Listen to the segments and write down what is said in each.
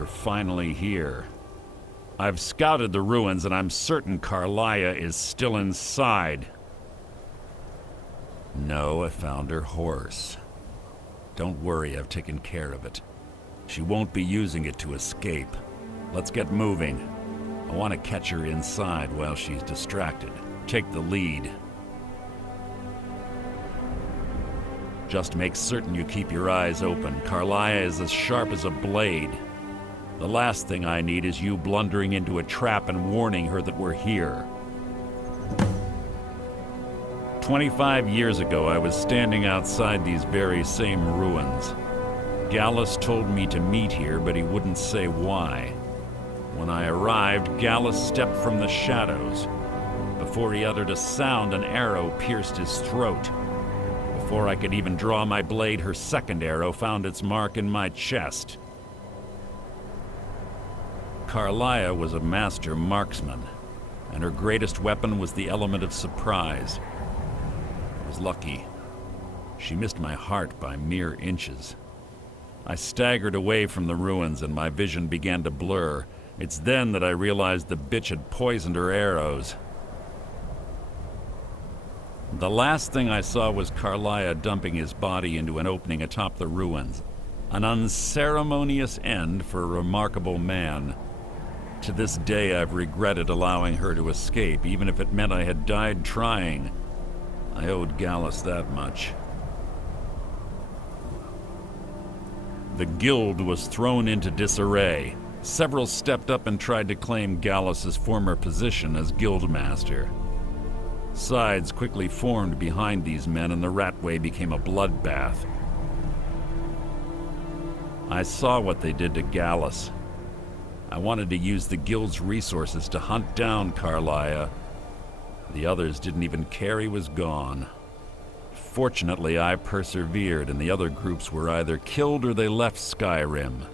You're finally here. I've scouted the ruins and I'm certain Carlia is still inside. No, I found her horse. Don't worry, I've taken care of it. She won't be using it to escape. Let's get moving. I want to catch her inside while she's distracted. Take the lead. Just make certain you keep your eyes open. Carlia is as sharp as a blade. The last thing I need is you blundering into a trap and warning her that we're here. 25 years ago, I was standing outside these very same ruins. Gallus told me to meet here, but he wouldn't say why. When I arrived, Gallus stepped from the shadows. Before he uttered a sound, an arrow pierced his throat. Before I could even draw my blade, her second arrow found its mark in my chest. Carlia was a master marksman, and her greatest weapon was the element of surprise. I was lucky. She missed my heart by mere inches. I staggered away from the ruins and my vision began to blur. It's then that I realized the bitch had poisoned her arrows. The last thing I saw was Carlia dumping his body into an opening atop the ruins. An unceremonious end for a remarkable man. To this day, I've regretted allowing her to escape, even if it meant I had died trying. I owed Gallus that much. The guild was thrown into disarray. Several stepped up and tried to claim Gallus's former position as guildmaster. Sides quickly formed behind these men, and the Ratway became a bloodbath. I saw what they did to Gallus. I wanted to use the guild's resources to hunt down Carlia. The others didn't even care he was gone. Fortunately, I persevered, and the other groups were either killed or they left Skyrim.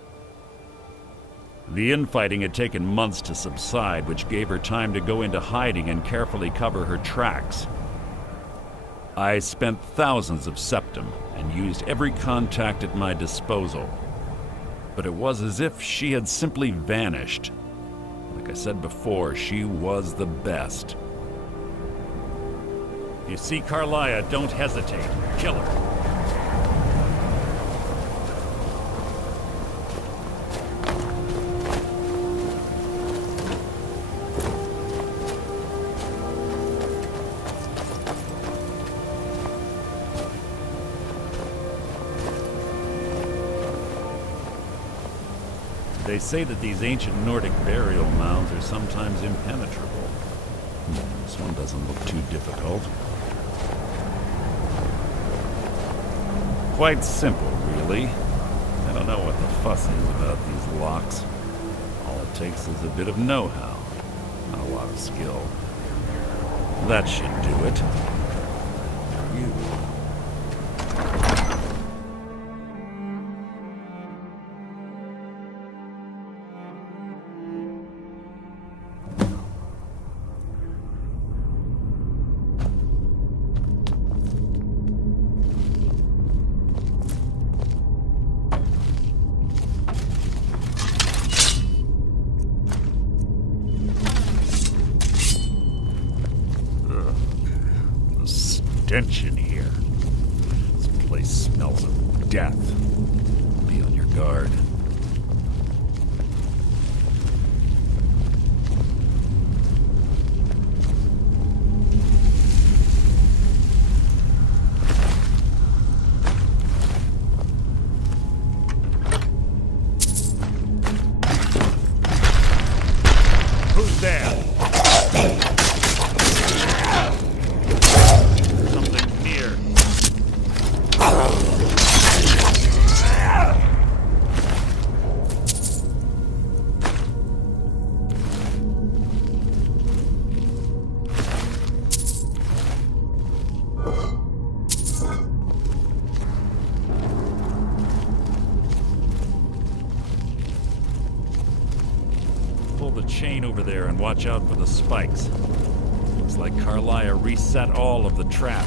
The infighting had taken months to subside, which gave her time to go into hiding and carefully cover her tracks. I spent thousands of septum and used every contact at my disposal. But it was as if she had simply vanished. Like I said before, she was the best. You see Carlia, don't hesitate. Kill her. They say that these ancient Nordic burial mounds are sometimes impenetrable. This one doesn't look too difficult. Quite simple, really. I don't know what the fuss is about these locks. All it takes is a bit of know-how, not a lot of skill. That should do it. You. Stench in here. This place smells of death. Be on your guard. Who's there? Pull the chain over there and watch out for the spikes. Looks like Carlia reset all of the trap.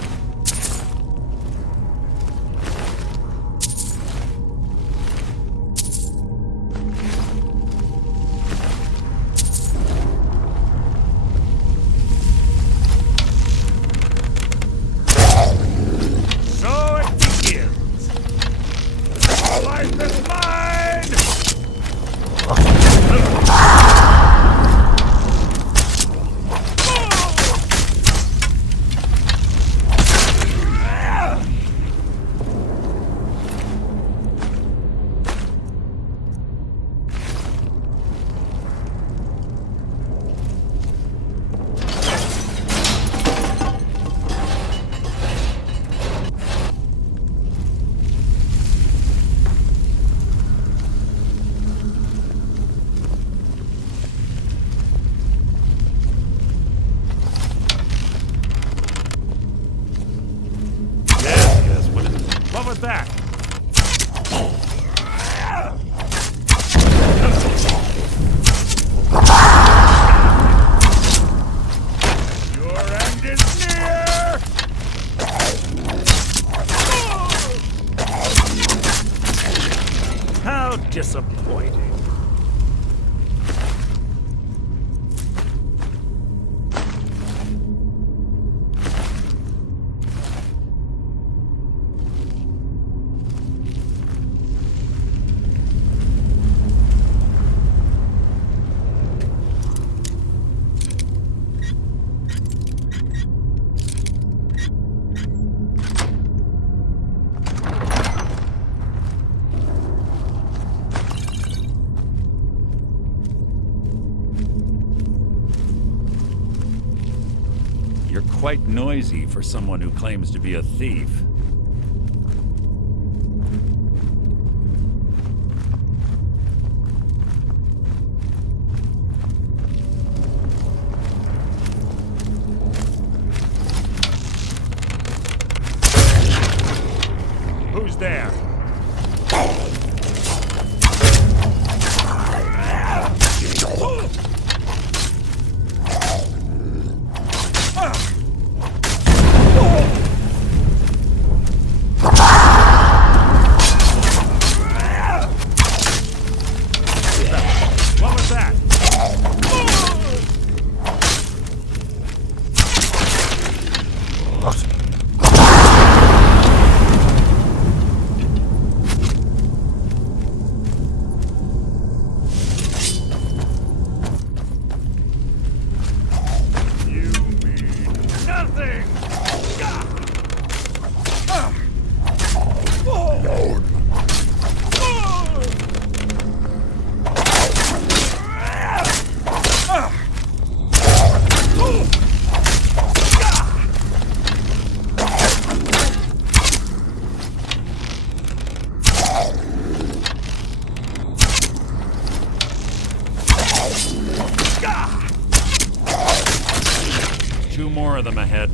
quite noisy for someone who claims to be a thief. Who's there? What was that? 2 more of them ahead.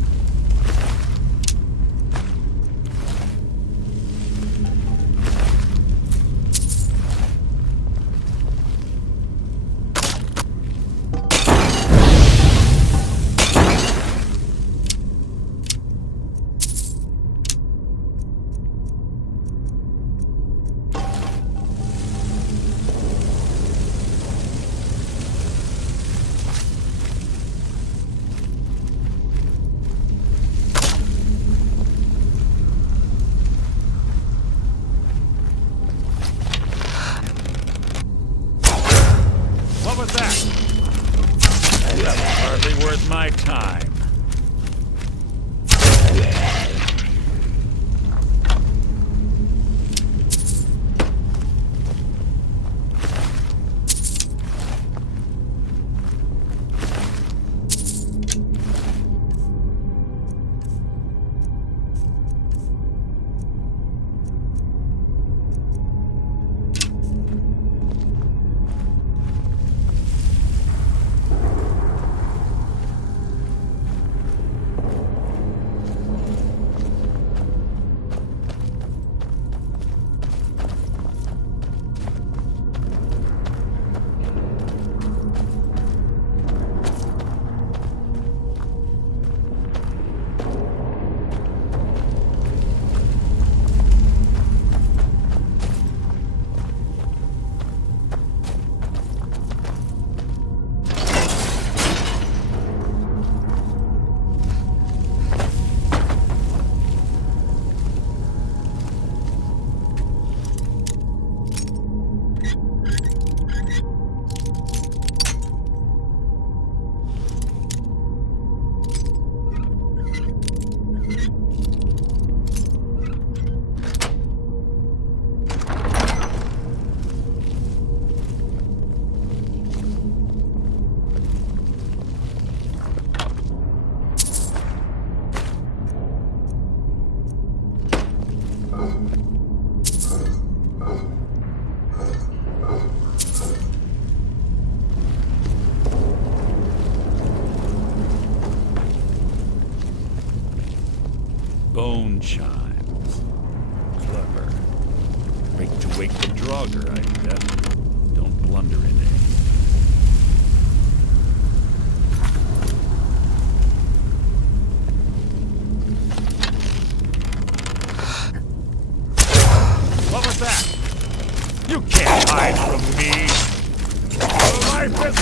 What was that? That was hardly worth my time. Bone chimes. Clever. Make to wake the Draugr, I bet. Don't blunder in it. What was that? You can't hide from me! Life is...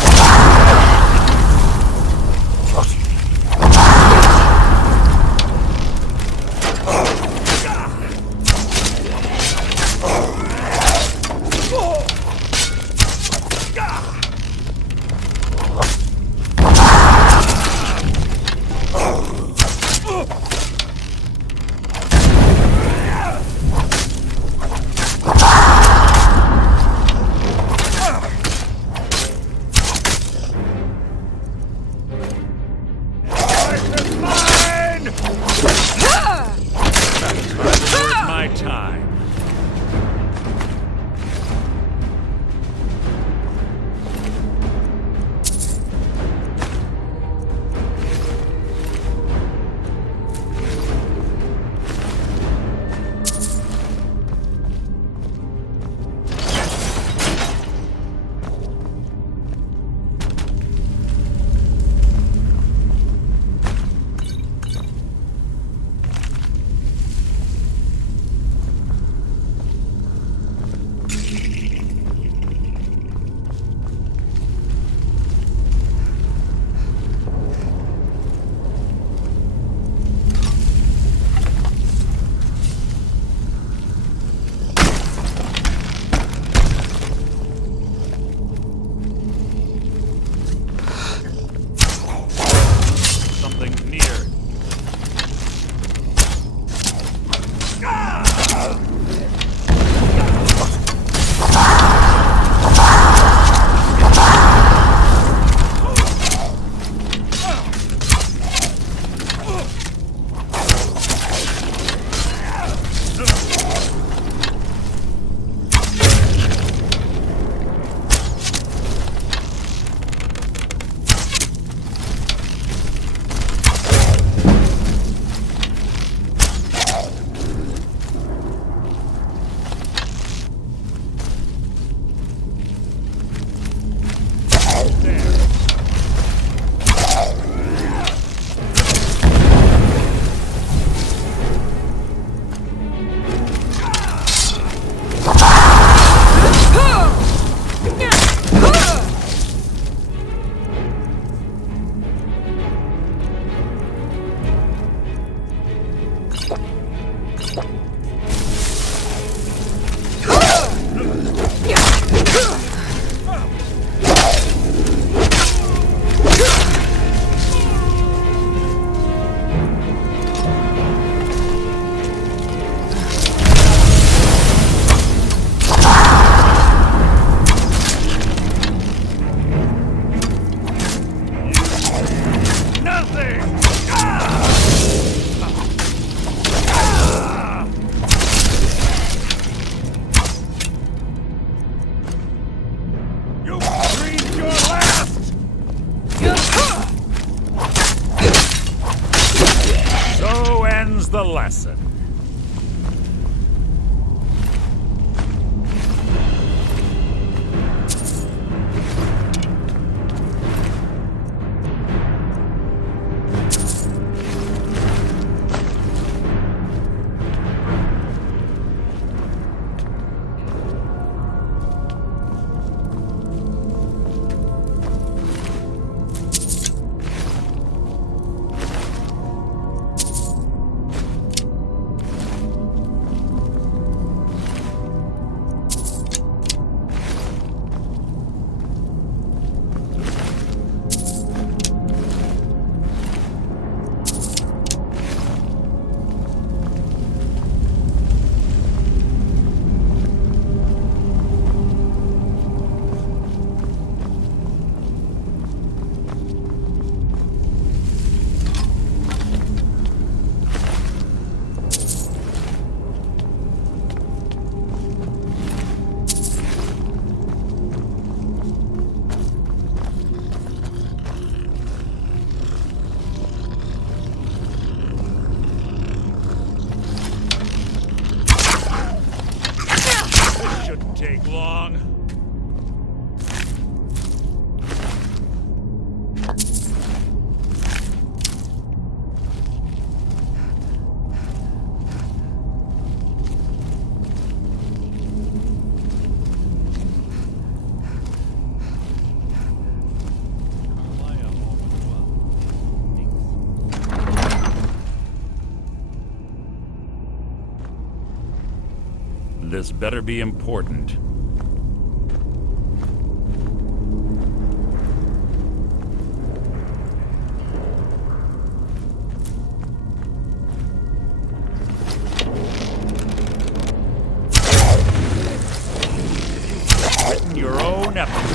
lesson. Shouldn't take long. This better be important. Your own effort.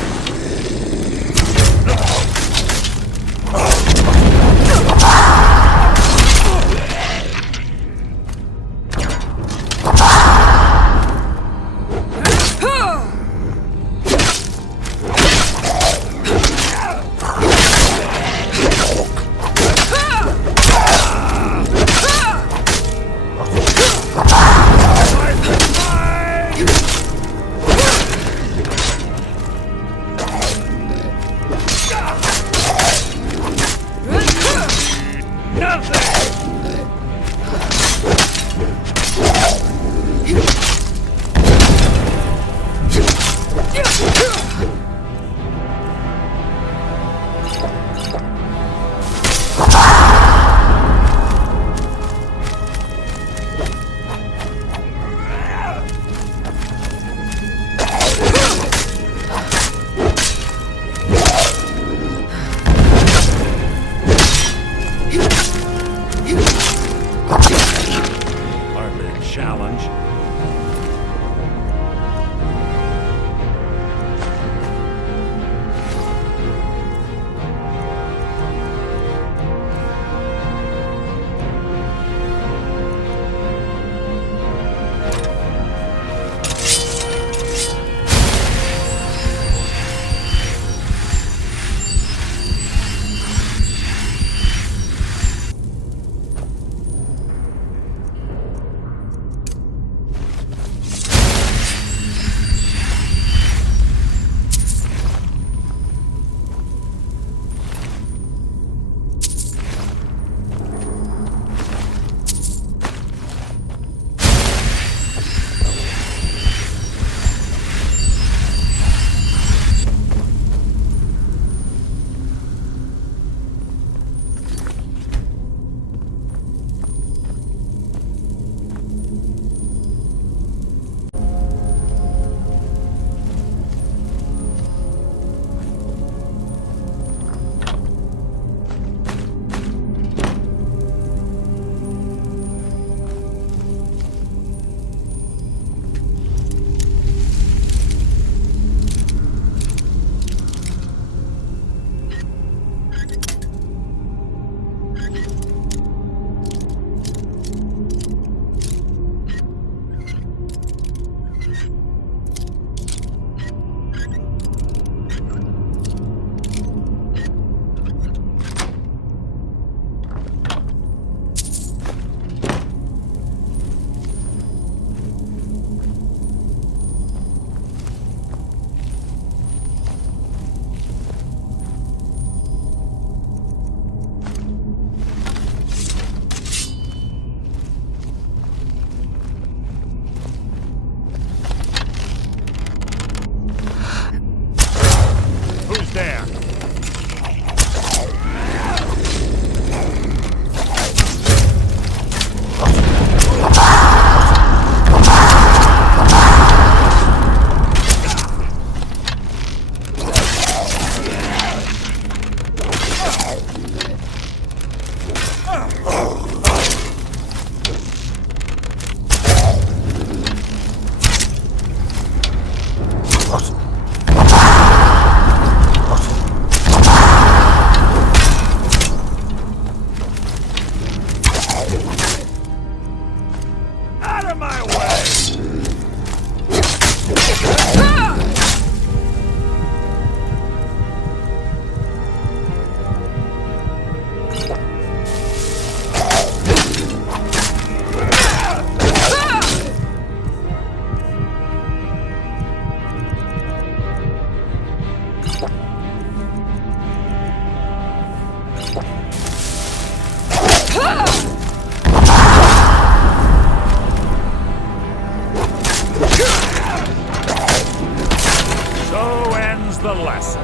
lesson.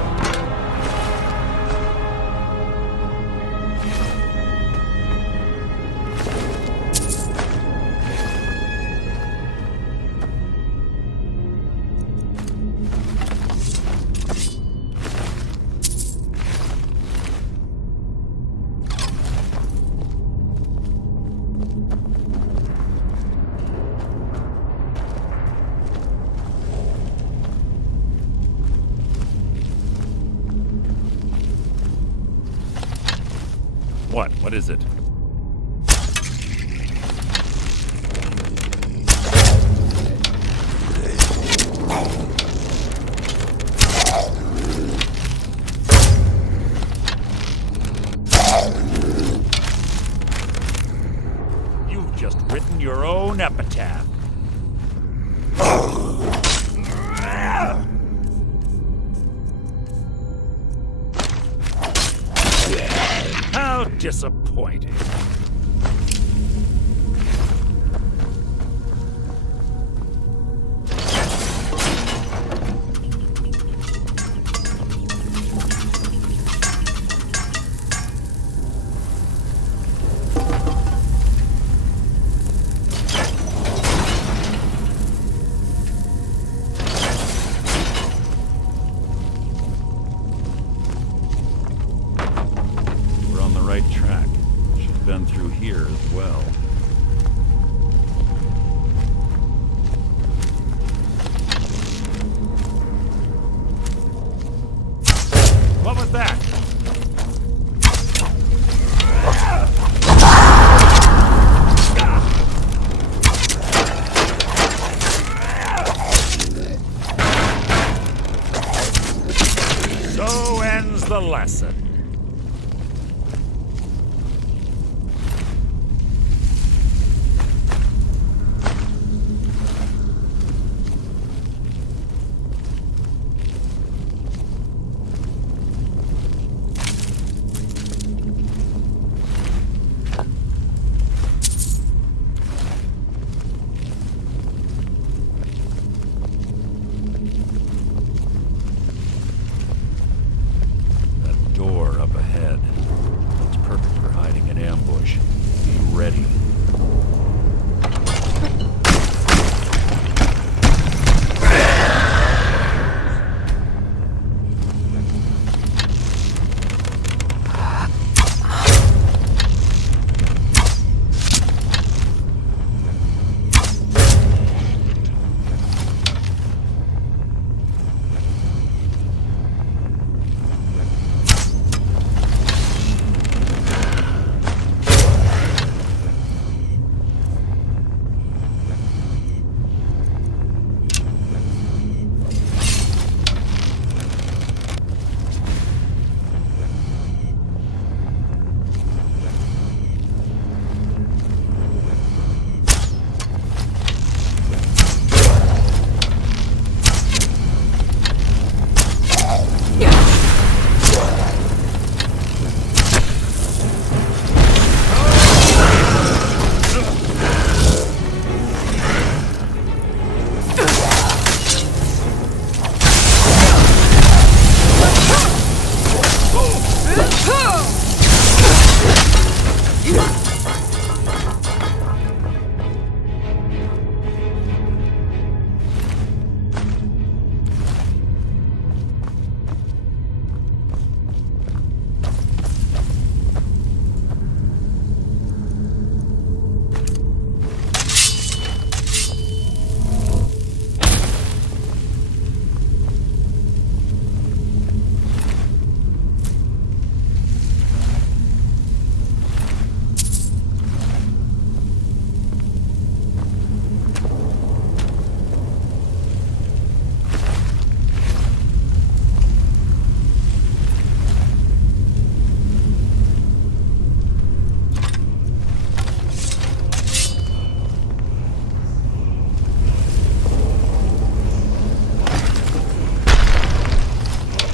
What is it? You've just written your own epitaph. How disappointing. We're on the right track. She's been through here as well. What was that? So ends the lesson. That door up ahead. It's perfect for hiding an ambush. Be ready.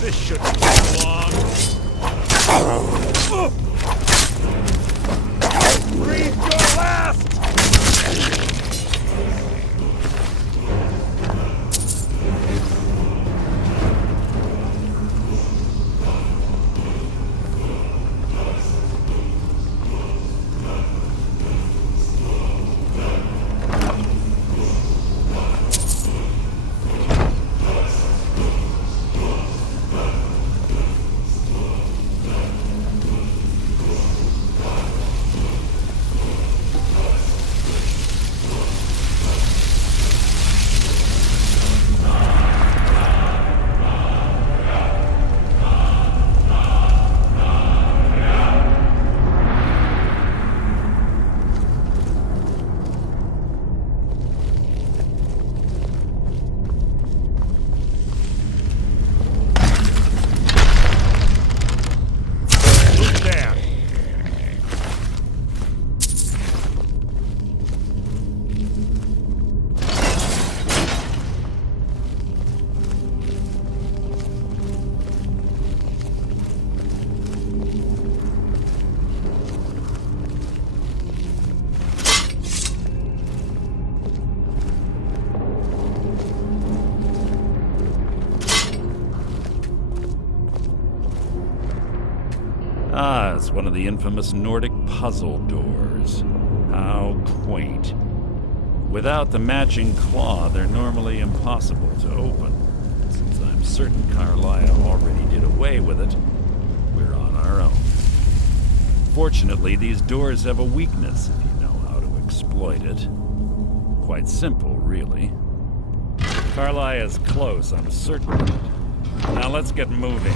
This shouldn't take long. Breathe your last! Ah, it's one of the infamous Nordic puzzle doors. How quaint. Without the matching claw, they're normally impossible to open. Since I'm certain Carlia already did away with it, we're on our own. Fortunately, these doors have a weakness if you know how to exploit it. Quite simple, really. Carlia's close, I'm certain of it. Now let's get moving.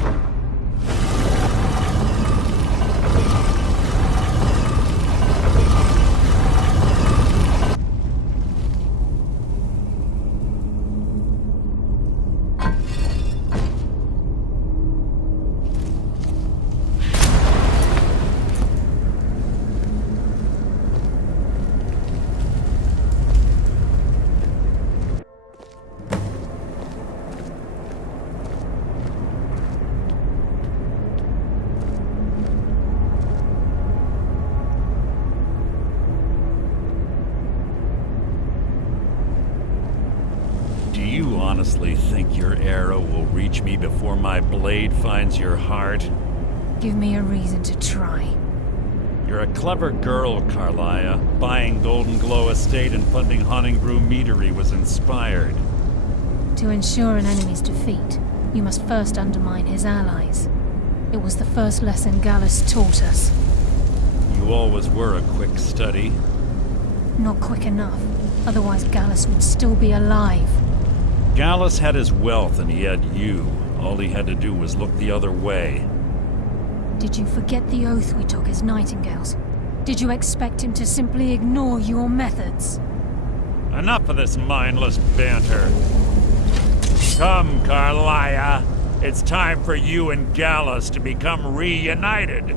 Honestly think your arrow will reach me before my blade finds your heart? Give me a reason to try. You're a clever girl, Carlia. Buying Golden Glow Estate and funding Honningbrew Meadery was inspired. To ensure an enemy's defeat, you must first undermine his allies. It was the first lesson Gallus taught us. You always were a quick study. Not quick enough. Otherwise Gallus would still be alive. Gallus had his wealth and he had you. All he had to do was look the other way. Did you forget the oath we took as Nightingales? Did you expect him to simply ignore your methods? Enough of this mindless banter. Come, Carlia. It's time for you and Gallus to become reunited.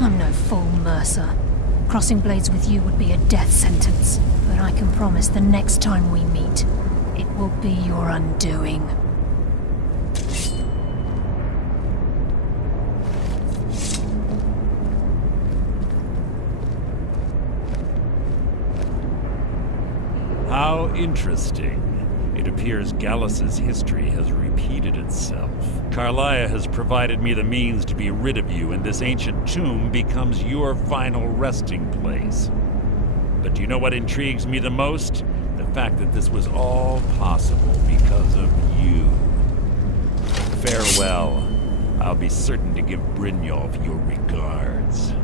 I'm no fool, Mercer. Crossing blades with you would be a death sentence, but I can promise the next time we meet, it will be your undoing. How interesting. It appears Gallus's history has repeated itself. Carlia has provided me the means to be rid of you, and this ancient tomb becomes your final resting place. But do you know what intrigues me the most? The fact that this was all possible because of you. Farewell. I'll be certain to give Brynjolf your regards.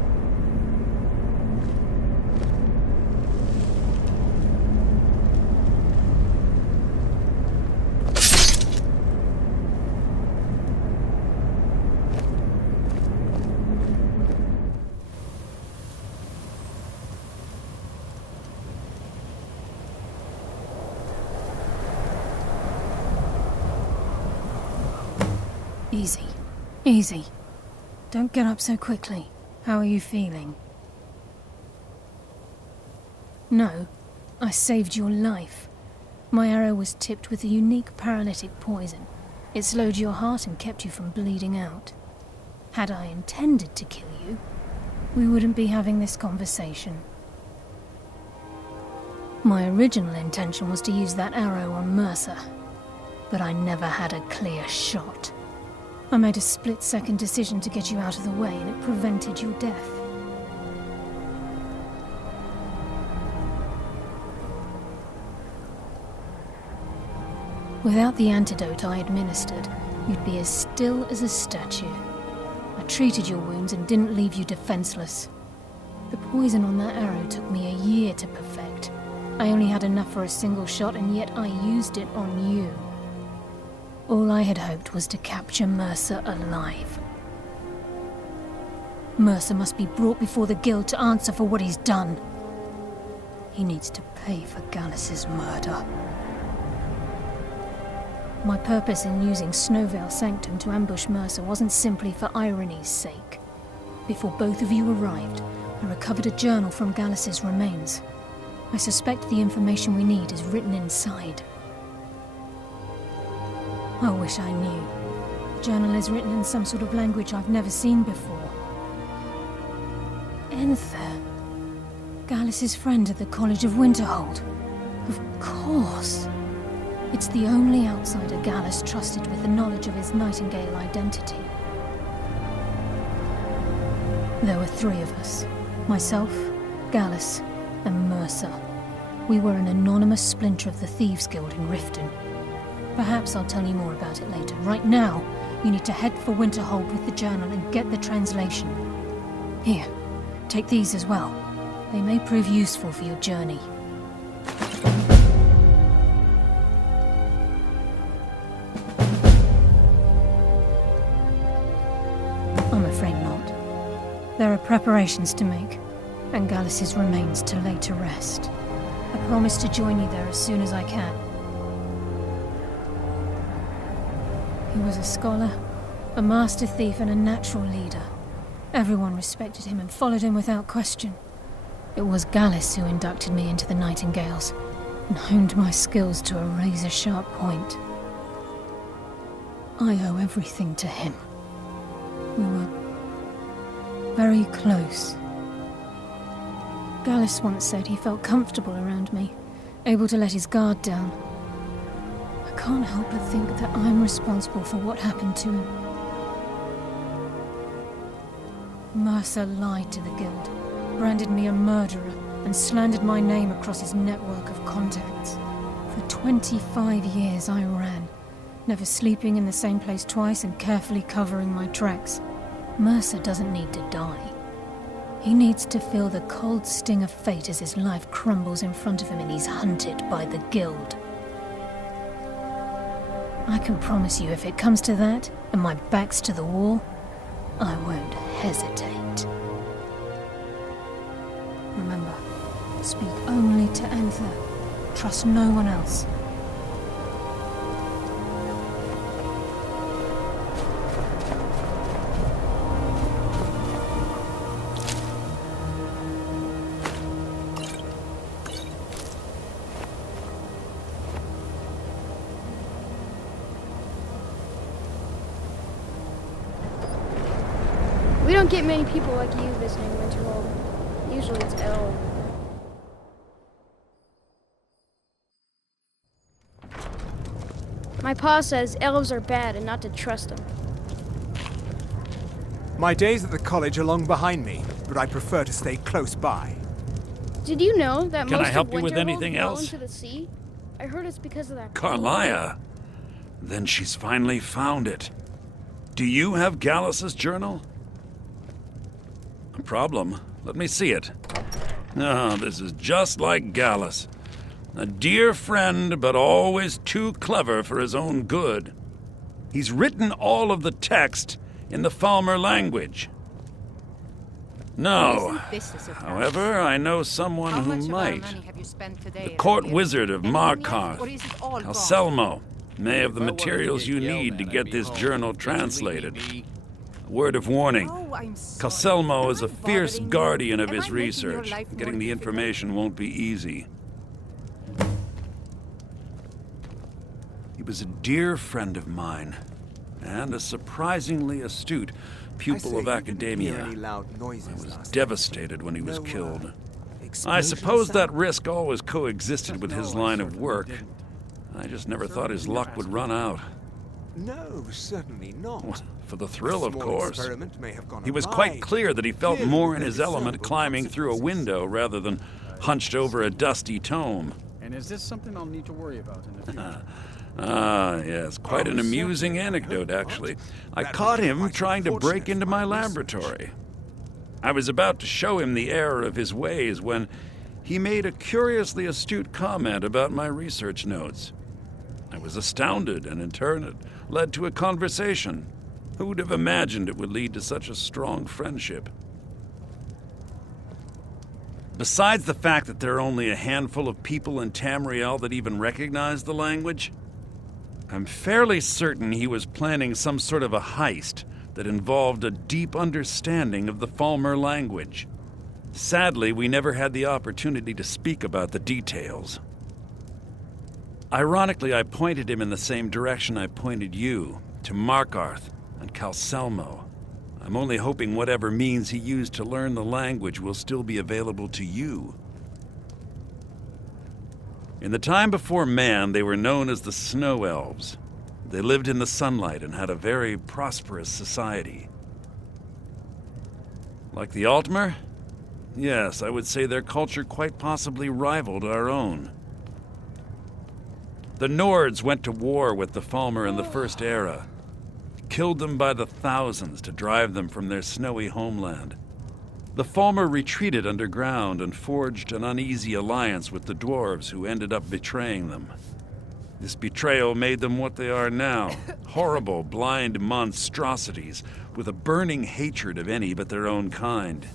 Easy. Easy. Don't get up so quickly. How are you feeling? No, I saved your life. My arrow was tipped with a unique paralytic poison. It slowed your heart and kept you from bleeding out. Had I intended to kill you, we wouldn't be having this conversation. My original intention was to use that arrow on Mercer, but I never had a clear shot. I made a split-second decision to get you out of the way, and it prevented your death. Without the antidote I administered, you'd be as still as a statue. I treated your wounds and didn't leave you defenseless. The poison on that arrow took me a year to perfect. I only had enough for a single shot, and yet I used it on you. All I had hoped was to capture Mercer alive. Mercer must be brought before the Guild to answer for what he's done. He needs to pay for Gallus's murder. My purpose in using Snowvale Sanctum to ambush Mercer wasn't simply for irony's sake. Before both of you arrived, I recovered a journal from Gallus's remains. I suspect the information we need is written inside. I wish I knew. The journal is written in some sort of language I've never seen before. Enther. Gallus's friend at the College of Winterhold. Of course. It's the only outsider Gallus trusted with the knowledge of his Nightingale identity. There were 3 of us. Myself, Gallus, and Mercer. We were an anonymous splinter of the Thieves Guild in Riften. Perhaps I'll tell you more about it later. Right now, you need to head for Winterhold with the journal and get the translation. Here, take these as well. They may prove useful for your journey. I'm afraid not. There are preparations to make, and Gallus's remains to lay to rest. I promise to join you there as soon as I can. He was a scholar, a master thief, and a natural leader. Everyone respected him and followed him without question. It was Gallus who inducted me into the Nightingales and honed my skills to a razor-sharp point. I owe everything to him. We were very close. Gallus once said he felt comfortable around me, able to let his guard down. I can't help but think that I'm responsible for what happened to him. Mercer lied to the Guild, branded me a murderer, and slandered my name across his network of contacts. For 25 years I ran, never sleeping in the same place twice and carefully covering my tracks. Mercer doesn't need to die. He needs to feel the cold sting of fate as his life crumbles in front of him and he's hunted by the Guild. I can promise you, if it comes to that, and my back's to the wall, I won't hesitate. Remember, speak only to Anther. Trust no one else. We don't get many people like you visiting Winterhold. Usually it's elves. My pa says elves are bad and not to trust them. My days at the college are long behind me, but I prefer to stay close by. Did you know that Can most I help of you with Winterhold anything fell else? into the sea? I heard it's because of that. Carlia? Then she's finally found it. Do you have Gallus's journal? A problem? Let me see it. Oh, this is just like Gallus. A dear friend, but always too clever for his own good. He's written all of the text in the Falmer language. No. However, I know someone who might. The court wizard of Markarth, Calselmo, may have the materials you need to get this journal translated. A word of warning. Calselmo is a fierce guardian of his research. Getting the information won't be easy. He was a dear friend of mine, and a surprisingly astute pupil of academia. I was devastated when he was killed. I suppose that risk always coexisted with his line of work. I just never thought his luck would run out. No, certainly not. For the thrill, of course. He was quite clear that he felt more in his element climbing through a window rather than hunched over a dusty tome. And is this something I'll need to worry about in the future? Yes, quite an amusing anecdote, actually. I caught him trying to break into my laboratory. I was about to show him the error of his ways when he made a curiously astute comment about my research notes. I was astounded, and in turn it led to a conversation. Who would have imagined it would lead to such a strong friendship? Besides the fact that there are only a handful of people in Tamriel that even recognize the language, I'm fairly certain he was planning some sort of a heist that involved a deep understanding of the Falmer language. Sadly, we never had the opportunity to speak about the details. Ironically, I pointed him in the same direction I pointed you, to Markarth and Calselmo. I'm only hoping whatever means he used to learn the language will still be available to you. In the time before man, they were known as the Snow Elves. They lived in the sunlight and had a very prosperous society. Like the Altmer? Yes, I would say their culture quite possibly rivaled our own. The Nords went to war with the Falmer in the First Era, killed them by the thousands to drive them from their snowy homeland. The Falmer retreated underground and forged an uneasy alliance with the dwarves who ended up betraying them. This betrayal made them what they are now, horrible, blind monstrosities with a burning hatred of any but their own kind.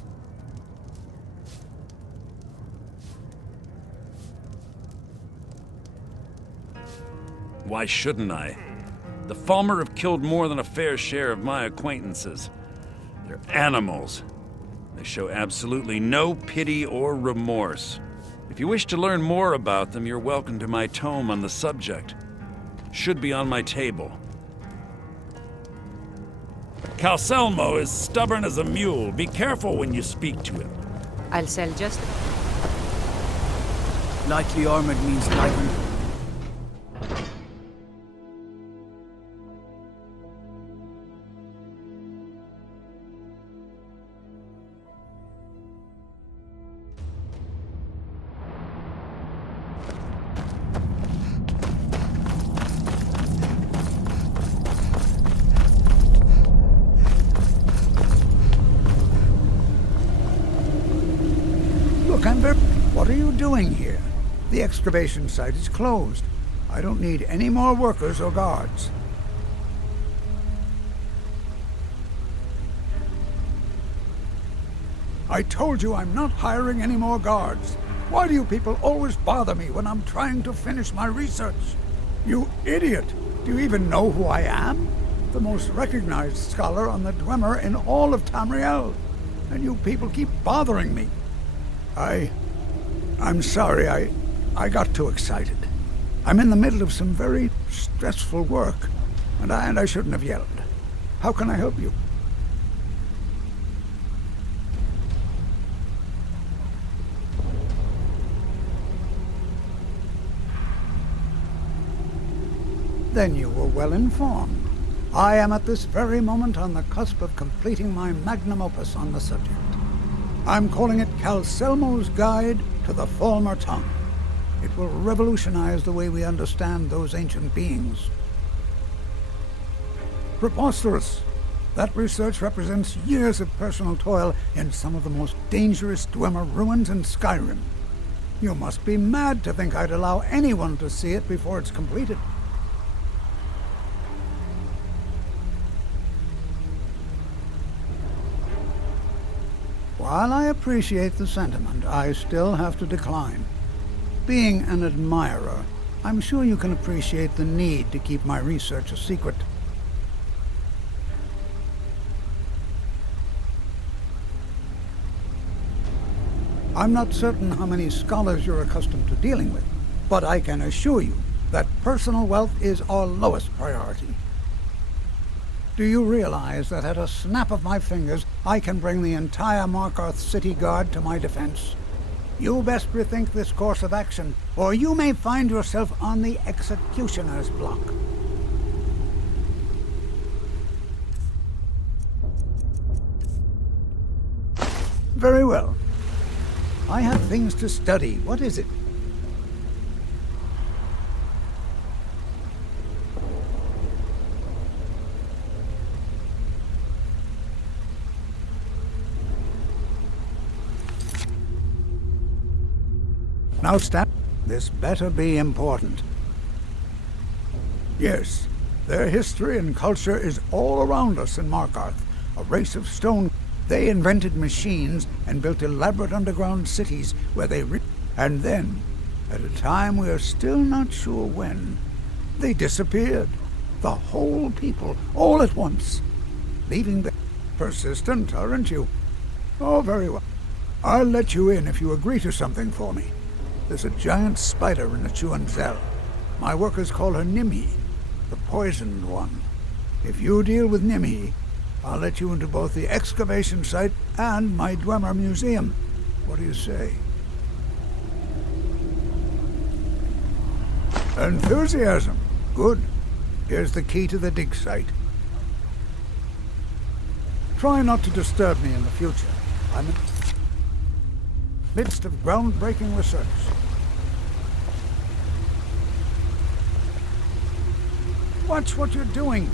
Why shouldn't I? The Falmer have killed more than a fair share of my acquaintances. They're animals. They show absolutely no pity or remorse. If you wish to learn more about them, you're welcome to my tome on the subject. Should be on my table. Calselmo is stubborn as a mule. Be careful when you speak to him. I'll sell just... Lightly armored means lightly. Look, Amber, what are you doing here? The excavation site is closed. I don't need any more workers or guards. I told you I'm not hiring any more guards. Why do you people always bother me when I'm trying to finish my research? You idiot! Do you even know who I am? The most recognized scholar on the Dwemer in all of Tamriel. And you people keep bothering me. I'm sorry, I got too excited. I'm in the middle of some very stressful work, and I shouldn't have yelled. How can I help you? Then you were well informed. I am at this very moment on the cusp of completing my magnum opus on the subject. I'm calling it Calselmo's Guide to the Falmer Tongue. It will revolutionize the way we understand those ancient beings. Preposterous! That research represents years of personal toil in some of the most dangerous Dwemer ruins in Skyrim. You must be mad to think I'd allow anyone to see it before it's completed. While I appreciate the sentiment, I still have to decline. Being an admirer, I'm sure you can appreciate the need to keep my research a secret. I'm not certain how many scholars you're accustomed to dealing with, but I can assure you that personal wealth is our lowest priority. Do you realize that at a snap of my fingers, I can bring the entire Markarth City Guard to my defense? You best rethink this course of action, or you may find yourself on the executioner's block. Very well. I have things to study. What is it? Now, Stan, this better be important. Yes, their history and culture is all around us in Markarth, a race of stone. They invented machines and built elaborate underground cities where they and then, at a time we are still not sure when, they disappeared. The whole people, all at once, leaving the... Persistent, aren't you? Oh, very well. I'll let you in if you agree to something for me. There's a giant spider in the Chuanzel. My workers call her Nimhi, the poisoned one. If you deal with Nimhi, I'll let you into both the excavation site and my Dwemer museum. What do you say? Enthusiasm. Good. Here's the key to the dig site. Try not to disturb me in the future. I'm in the midst of groundbreaking research. Watch what you're doing.